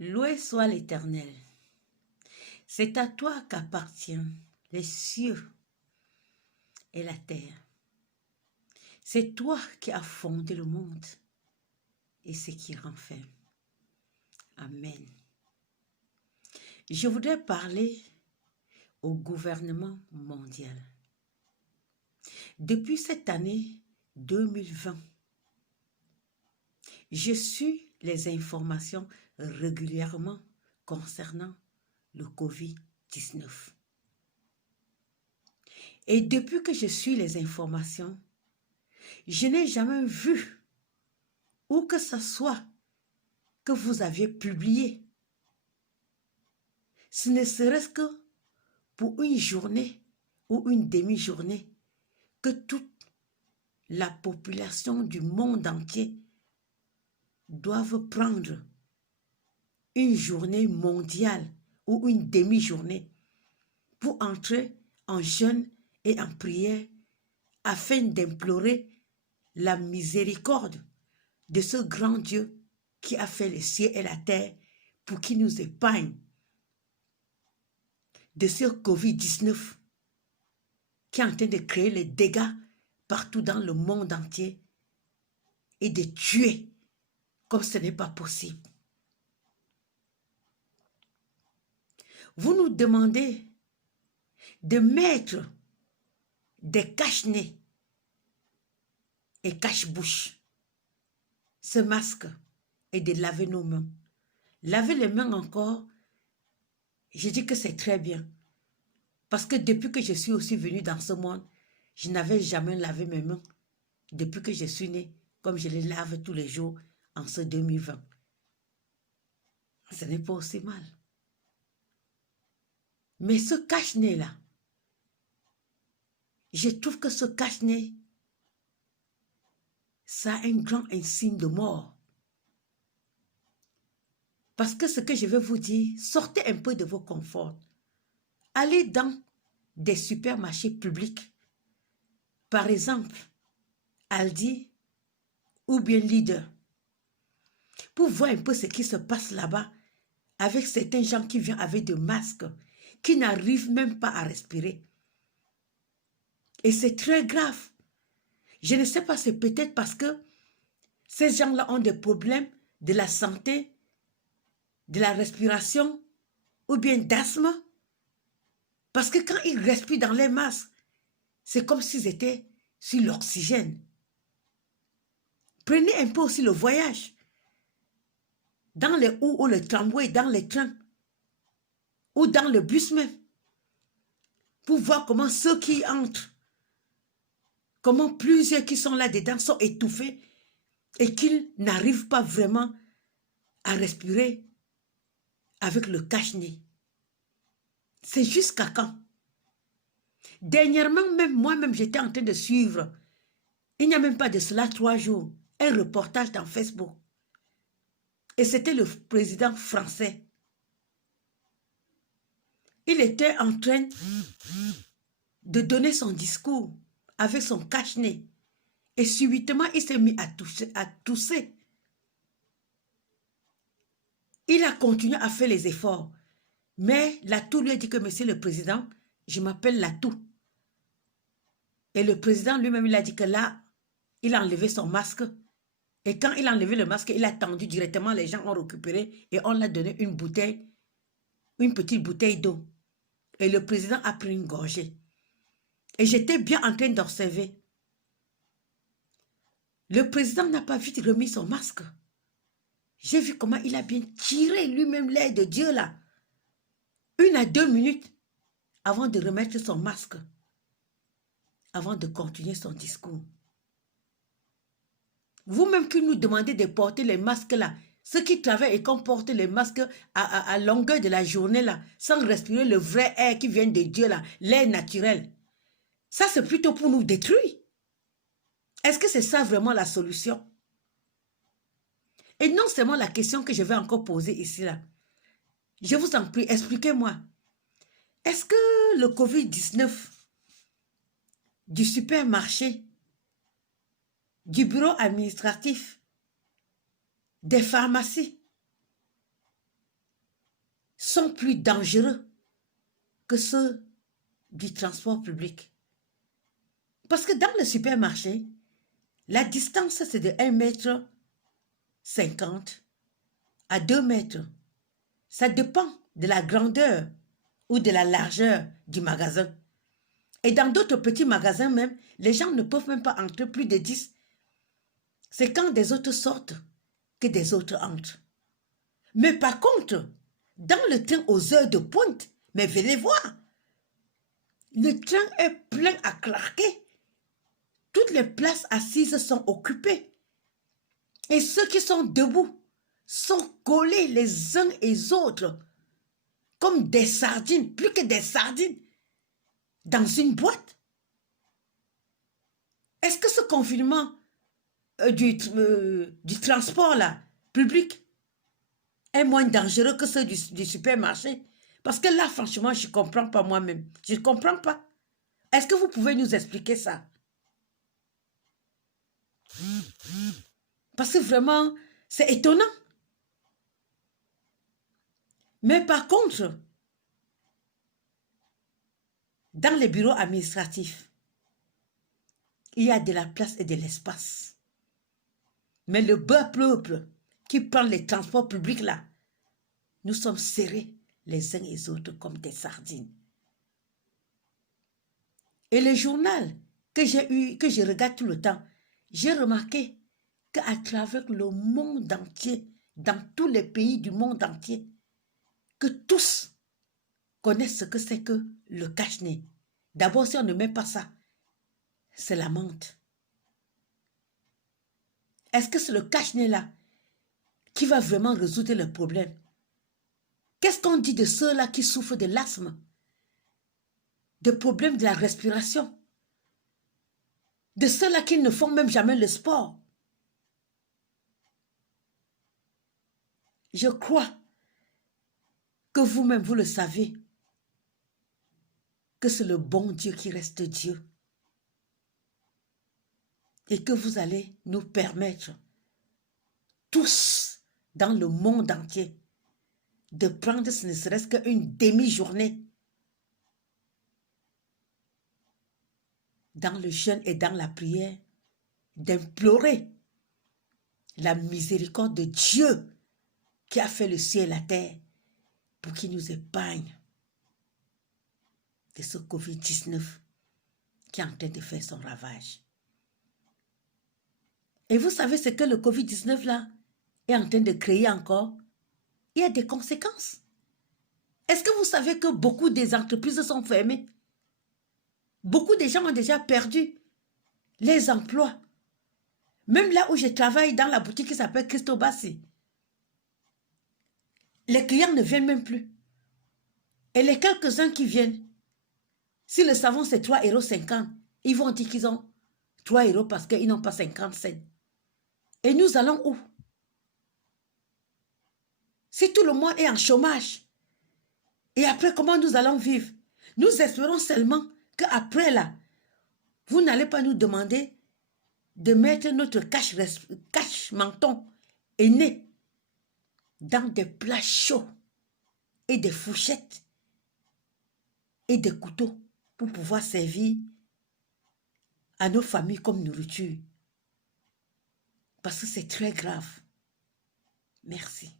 Loué soit l'Éternel. C'est à toi qu'appartient les cieux et la terre. C'est toi qui as fondé le monde et ce qui renferme. Amen. Je voudrais parler au gouvernement mondial. Depuis cette année 2020, je suis les informations régulièrement concernant le Covid-19. Et depuis que je suis les informations, je n'ai jamais vu où que ce soit que vous aviez publié, ce ne serait-ce que pour une journée ou une demi-journée, que toute la population du monde entier doive prendre une journée mondiale ou une demi-journée pour entrer en jeûne et en prière afin d'implorer la miséricorde de ce grand Dieu qui a fait les cieux et la terre pour qu'il nous épargne de ce Covid-19 qui est en train de créer les dégâts partout dans le monde entier et de tuer comme ce n'est pas possible. Vous nous demandez de mettre des cache-nez et cache-bouche, ce masque, et de laver nos mains. Laver les mains encore, je dis que c'est très bien. Parce que depuis que je suis aussi venue dans ce monde, je n'avais jamais lavé mes mains. Depuis que je suis née, comme je les lave tous les jours en ce 2020. Ce n'est pas aussi mal. Mais ce cache-nez-là, je trouve que ce cache-nez, ça a un grand insigne de mort. Parce que ce que je vais vous dire, sortez un peu de vos conforts. Allez dans des supermarchés publics. Par exemple, Aldi ou bien Lidl. Pour voir un peu ce qui se passe là-bas avec certains gens qui viennent avec des masques, qui n'arrivent même pas à respirer. Et c'est très grave. Je ne sais pas, c'est peut-être parce que ces gens-là ont des problèmes de la santé, de la respiration ou bien d'asthme. Parce que quand ils respirent dans les masques, c'est comme s'ils étaient sur l'oxygène. Prenez un peu aussi le voyage. Dans les ou le tramway, dans les trains, ou dans le bus même, pour voir comment ceux qui entrent, comment plusieurs qui sont là-dedans sont étouffés et qu'ils n'arrivent pas vraiment à respirer avec le cache-nez. C'est jusqu'à quand? Dernièrement, même moi-même, j'étais en train de suivre, il n'y a même pas de cela 3 jours, un reportage dans Facebook. Et c'était le président français. Il était en train de donner son discours avec son cache-nez. Et subitement, il s'est mis à tousser. Il a continué à faire les efforts. Mais la toux lui a dit que, monsieur le président, je m'appelle la toux. Et le président lui-même, il a dit que là, il a enlevé son masque. Et quand il a enlevé le masque, il a tendu directement, les gens ont récupéré et on l'a donné une bouteille, une petite bouteille d'eau. Et le président a pris une gorgée. Et j'étais bien en train d'observer. Le président n'a pas vite remis son masque. J'ai vu comment il a bien tiré lui-même l'air de Dieu là. 1 à 2 minutes avant de remettre son masque. Avant de continuer son discours. Vous-même qui nous demandez de porter les masques là, ceux qui travaillent et qui portent les masques à longueur de la journée là, sans respirer le vrai air qui vient de Dieu là, l'air naturel. Ça c'est plutôt pour nous détruire. Est-ce que c'est ça vraiment la solution? Et non seulement la question que je vais encore poser ici là. Je vous en prie, expliquez-moi. Est-ce que le Covid-19 du supermarché, du bureau administratif, des pharmacies, sont plus dangereux que ceux du transport public. Parce que dans le supermarché, la distance, c'est de 1,50 m à 2 mètres. Ça dépend de la grandeur ou de la largeur du magasin. Et dans d'autres petits magasins même, les gens ne peuvent même pas entrer plus de 10. C'est quand des autres sortent que des autres entrent. Mais par contre, dans le train aux heures de pointe, mais venez voir, le train est plein à claquer. Toutes les places assises sont occupées. Et ceux qui sont debout sont collés les uns et les autres comme des sardines, plus que des sardines, dans une boîte. Est-ce que ce confinement du transport là, public est moins dangereux que ceux du supermarché? Parce que là, franchement, je ne comprends pas moi-même. Je ne comprends pas. Est-ce que vous pouvez nous expliquer ça? Parce que vraiment, c'est étonnant. Mais par contre, dans les bureaux administratifs, il y a de la place et de l'espace. Mais le bas peuple qui prend les transports publics là, nous sommes serrés les uns et les autres comme des sardines. Et le journal que je regarde tout le temps, j'ai remarqué qu'à travers le monde entier, dans tous les pays du monde entier, que tous connaissent ce que c'est que le cache-nez. D'abord, si on ne met pas ça, c'est la menthe. Est-ce que c'est le cache-nez là qui va vraiment résoudre le problème? Qu'est-ce qu'on dit de ceux-là qui souffrent de l'asthme, des problèmes de la respiration, de ceux-là qui ne font même jamais le sport? Je crois que vous-même, vous le savez, que c'est le bon Dieu qui reste Dieu. Et que vous allez nous permettre, tous, dans le monde entier, de prendre ce ne serait-ce qu'une demi-journée dans le jeûne et dans la prière, d'implorer la miséricorde de Dieu qui a fait le ciel et la terre pour qu'il nous épargne de ce Covid-19 qui est en train de faire son ravage. Et vous savez ce que le Covid-19 là est en train de créer encore? Il y a des conséquences. Est-ce que vous savez que beaucoup des entreprises sont fermées? Beaucoup de gens ont déjà perdu les emplois. Même là où je travaille dans la boutique qui s'appelle Christobassi, les clients ne viennent même plus. Et les quelques-uns qui viennent, si le savon c'est 3,50 €, ils vont dire qu'ils ont 3 € parce qu'ils n'ont pas 50 cents. Et nous allons où? Si tout le monde est en chômage, et après comment nous allons vivre? Nous espérons seulement qu'après là, vous n'allez pas nous demander de mettre notre cache-menton et nez dans des plats chauds et des fourchettes et des couteaux pour pouvoir servir à nos familles comme nourriture. Parce que c'est très grave. Merci.